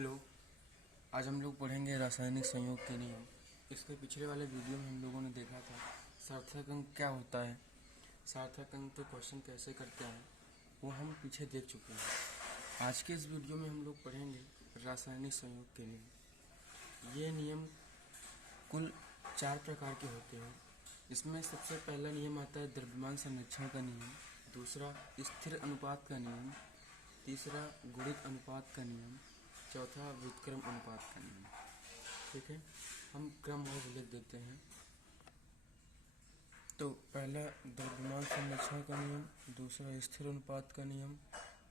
Hello. आज हम लोग पढ़ेंगे रासायनिक संयोग के नियम। इसके पिछले वाले वीडियो में हम लोगों ने देखा था सार्थक अंक क्या होता है, सार्थक अंक पे क्वेश्चन कैसे करते हैं, वो हम पीछे देख चुके हैं। आज के इस वीडियो में हम लोग पढ़ेंगे रासायनिक संयोग के नियम। ये नियम कुल 4 प्रकार के होते हैं। इसमें सबसे पहला नियम आता है द्रव्यमान संरक्षण का नियम, दूसरा स्थिर अनुपात का नियम, तीसरा गुणित अनुपात का नियम, चौथा व्युत्क्रम अनुपात का नियम। ठीक है, हम क्रम वाइज लिख देते हैं। तो पहला द्रव्यमान संरक्षण का नियम, दूसरा स्थिर अनुपात का नियम,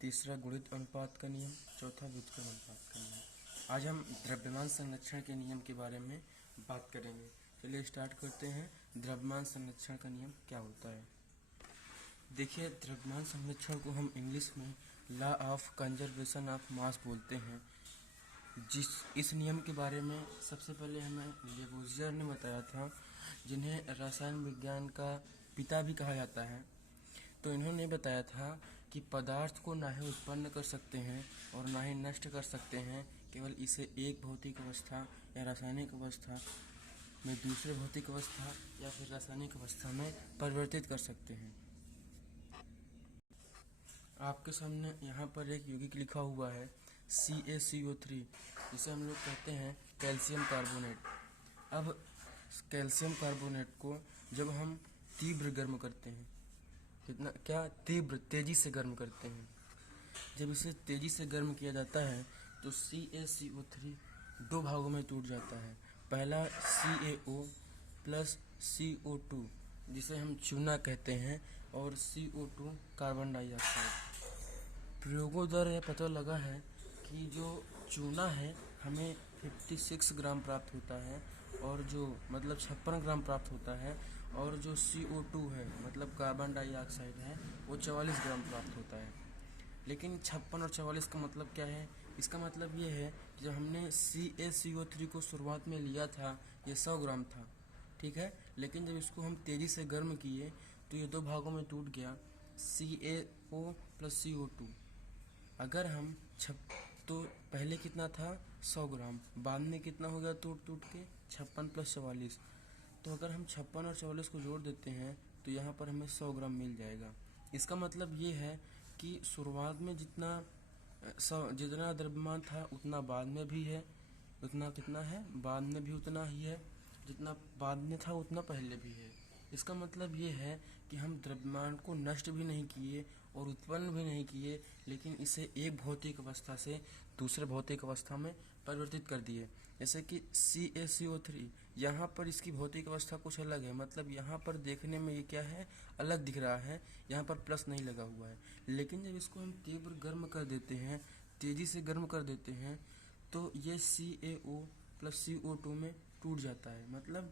तीसरा गुणित अनुपात का नियम, चौथा व्युत्क्रम अनुपात का नियम। आज हम द्रव्यमान संरक्षण के नियम के बारे में बात करेंगे। चलिए स्टार्ट करते हैं। द्रव्यमान संरक्षण का नियम क्या होता है। देखिए, द्रव्यमान संरक्षण को हम इंग्लिश में law of conservation of mass बोलते हैं। इस नियम के बारे में सबसे पहले हमें लेबोज़ियर ने बताया था, जिन्हें रसायन विज्ञान का पिता भी कहा जाता है। तो इन्होंने बताया था कि पदार्थ को ना ही उत्पन्न कर सकते हैं और ना ही नष्ट कर सकते हैं, केवल इसे एक भौतिक अवस्था या रासायनिक अवस्था में दूसरे भौतिक अवस्था या फिर रासायनिक अवस्था में परिवर्तित कर सकते हैं। आपके सामने यहाँ पर एक यौगिक लिखा हुआ है CaCO3, जिसे हम लोग कहते हैं कैल्शियम कार्बोनेट। अब कैल्शियम कार्बोनेट को जब हम तीव्र गर्म करते हैं, तेज़ी से गर्म करते हैं, जब इसे तेज़ी से गर्म किया जाता है तो CaCO3 दो भागों में टूट जाता है। पहला CaO प्लस CO2, जिसे हम चूना कहते हैं, और CO2 कार्बन डाइऑक्साइड। प्रयोगों द्वारा यह पता लगा है कि जो चूना है हमें 56 ग्राम प्राप्त होता है, और जो 56 ग्राम प्राप्त होता है, और जो CO2 है कार्बन डाइऑक्साइड है, वो 44 ग्राम प्राप्त होता है। लेकिन 56 और 44 का मतलब क्या है? इसका मतलब ये है कि जब हमने CaCO3 को शुरुआत में लिया था, ये 100 ग्राम था, ठीक है। लेकिन जब इसको हम तेज़ी से गर्म किए तो ये दो भागों में टूट गया, CaO प्लस CO2। अगर हम तो पहले कितना था 100 ग्राम, बाद में कितना हो गया टूट के 56 प्लस 44। तो अगर हम 56 और 44 को जोड़ देते हैं तो यहाँ पर हमें 100 ग्राम मिल जाएगा। इसका मतलब ये है कि शुरुआत में जितना द्रव्यमान था उतना बाद में भी है, उतना कितना है बाद में भी उतना ही है, जितना बाद में था उतना पहले भी है। इसका मतलब ये है कि हम द्रव्यमान को नष्ट भी नहीं किए और उत्पन्न भी नहीं किए, लेकिन इसे एक भौतिक अवस्था से दूसरे भौतिक अवस्था में परिवर्तित कर दिए। जैसे कि CaCO3, यहाँ पर इसकी भौतिक अवस्था कुछ अलग है, यहाँ पर देखने में ये क्या है, अलग दिख रहा है, यहाँ पर प्लस नहीं लगा हुआ है। लेकिन जब इसको हम तीव्र गर्म कर देते हैं, तेज़ी से गर्म कर देते हैं, तो ये CaO प्लस CO2 में टूट जाता है।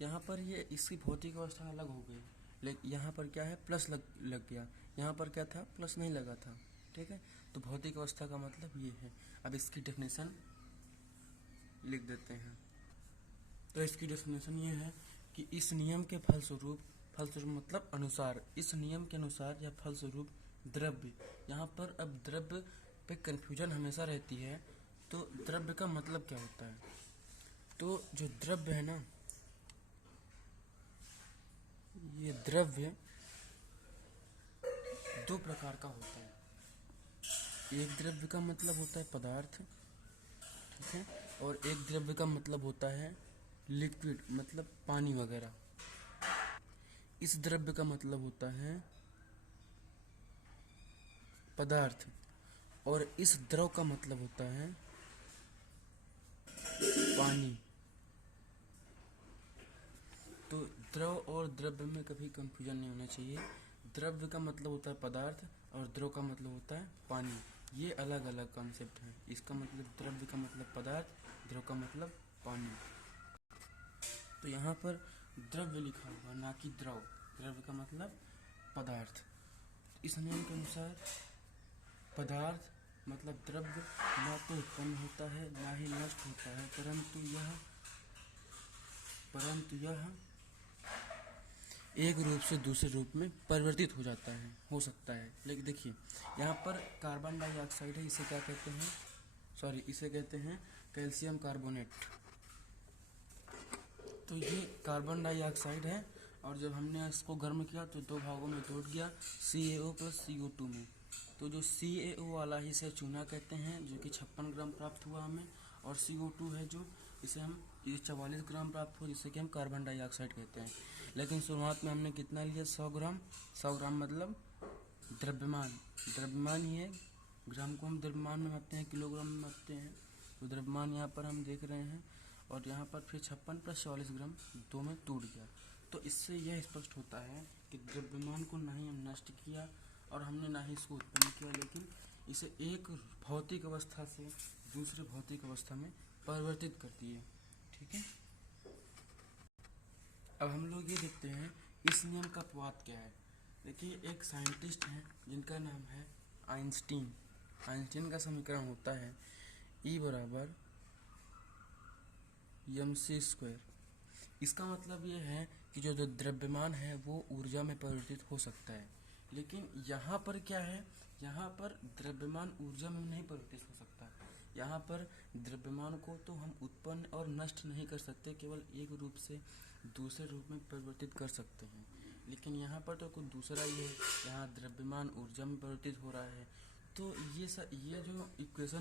यहाँ पर ये इसकी भौतिक अवस्था अलग हो गई, लेकिन यहाँ पर क्या है, प्लस लग गया, यहाँ पर क्या था, प्लस नहीं लगा था, ठीक है। तो भौतिक अवस्था का मतलब ये है। अब इसकी डेफिनेशन लिख देते हैं। तो इसकी डेफिनेशन ये है कि इस नियम के फलस्वरूप मतलब अनुसार, इस नियम के अनुसार या फलस्वरूप द्रव्य, यहाँ पर अब द्रव्य पे कन्फ्यूजन हमेशा रहती है। तो द्रव्य का मतलब क्या होता है? तो जो द्रव्य है ना, ये द्रव्य दो प्रकार का होता है। एक द्रव्य का मतलब होता है पदार्थ, ठीक है, और एक द्रव्य का मतलब होता है लिक्विड, मतलब पानी वगैरह। इस द्रव्य का मतलब होता है पदार्थ, और इस द्रव का मतलब होता है पानी। तो द्रव और द्रव्य में कभी कंफ्यूजन नहीं होना चाहिए। द्रव्य का मतलब होता है पदार्थ और द्रव का मतलब होता है पानी। ये अलग अलग कॉन्सेप्ट है। इसका मतलब द्रव्य का मतलब पदार्थ, द्रव का मतलब पानी। तो यहाँ पर द्रव्य लिखा हुआ, ना कि द्रव। द्रव्य का मतलब पदार्थ। इस नियम के अनुसार पदार्थ मतलब द्रव्य ना तो उत्पन्न होता है ना ही नष्ट होता है, परंतु यह एक रूप से दूसरे रूप में परिवर्तित हो सकता है। लेकिन देखिए, यहाँ पर कार्बन डाइऑक्साइड है, इसे क्या कहते हैं, सॉरी इसे कहते हैं कैल्शियम कार्बोनेट। तो ये कार्बन डाइऑक्साइड है, और जब हमने इसको गर्म किया तो दो भागों में टूट गया, CaO प्लस CO2 में। तो जो CaO वाला ही इसे चूना कहते हैं, जो कि 56 ग्राम प्राप्त हुआ हमें, और CO2 है जो इसे हम 44 ग्राम प्राप्त हुआ, जिसे कि हम कार्बन डाइऑक्साइड कहते हैं। लेकिन शुरुआत में हमने कितना लिया, 100 ग्राम। 100 ग्राम मतलब द्रव्यमान ही है, ग्राम को हम द्रव्यमान में मापते हैं, किलोग्राम में मापते हैं। तो द्रव्यमान यहाँ पर हम देख रहे हैं, और यहाँ पर फिर 56 प्लस 44 ग्राम दो में टूट गया। तो इससे यह स्पष्ट होता है कि द्रव्यमान को ना ही हम नष्ट किया और हमने ना ही इसको उत्पन्न किया, लेकिन इसे एक भौतिक अवस्था से दूसरे भौतिक अवस्था में परिवर्तित कर दिए। ठीक है, अब हम लोग ये देखते हैं इस नियम का अपवाद क्या है। देखिए, एक साइंटिस्ट हैं जिनका नाम है आइंस्टीन। आइंस्टीन का समीकरण होता है E बराबर mc²। इसका मतलब ये है कि जो द्रव्यमान है वो ऊर्जा में परिवर्तित हो सकता है, लेकिन यहाँ पर क्या है, यहाँ पर द्रव्यमान ऊर्जा में नहीं परिवर्तित हो सकता। यहाँ पर द्रव्यमान को तो हम उत्पन्न और नष्ट नहीं कर सकते, केवल एक रूप से दूसरे रूप में परिवर्तित कर सकते हैं। लेकिन यहाँ पर तो कुछ दूसरा ही है, यहाँ द्रव्यमान ऊर्जा में परिवर्तित हो रहा है। तो ये जो इक्वेशन